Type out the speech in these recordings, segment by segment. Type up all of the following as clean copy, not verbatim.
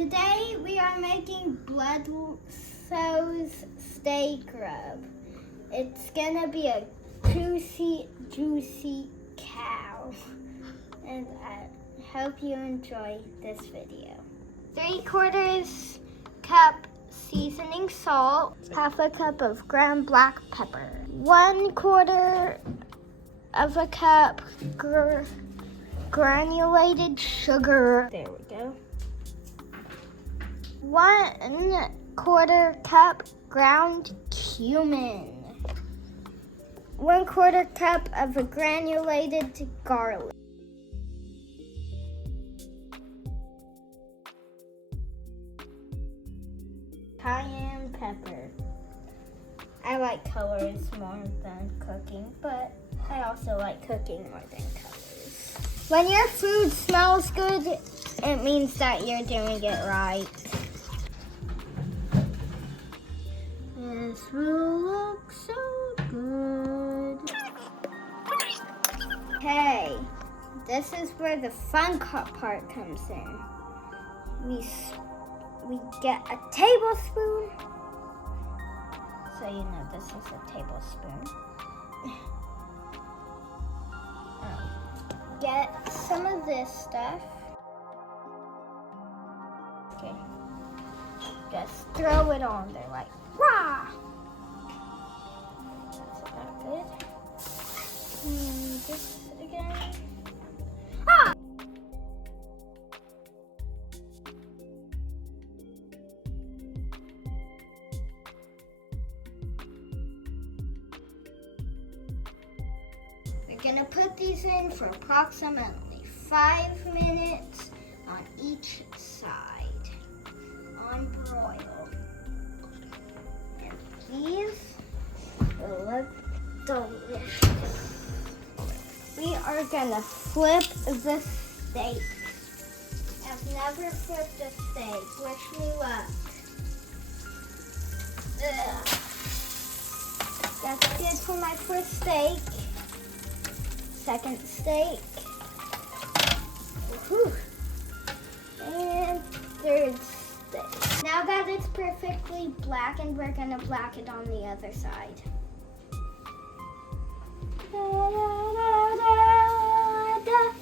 Today we are making Bludsoe's steak rub. It's gonna be a juicy cow. And I hope you enjoy this video. 3/4 cup seasoning salt, 1/2 cup of ground black pepper, 1/4 of a cup granulated sugar. There we go. 1/4 cup ground cumin, 1/4 cup of a granulated garlic, cayenne pepper. I like colors more than cooking, but I also like cooking more than colors. When your food smells good, it means that you're doing it right. This will look so good. Okay, this is where the fun part comes in. We get a tablespoon. So you know this is a tablespoon. Get some of this stuff. Okay. Just throw it on there like, rah! That's about good. And this again. Ah! We're gonna put these in for approximately 5 minutes on each side on broil. And these will look delicious. We are gonna flip the steak. I've never flipped a steak. Wish me luck. Ugh. That's good for my first steak. Second steak. Whew. And third steak. Now that it's perfectly blackened, we're gonna black it on the other side. Da, da, da, da, da.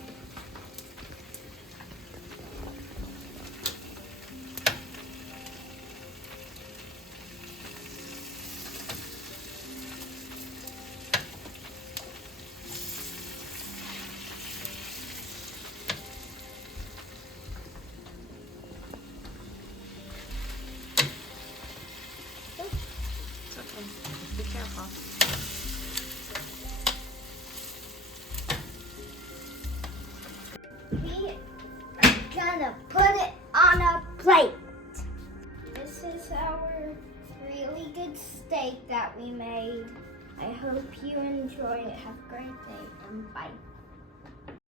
Be careful. We are gonna put it on a plate. This is our really good steak that we made. I hope you enjoy it. Have a great day and bye.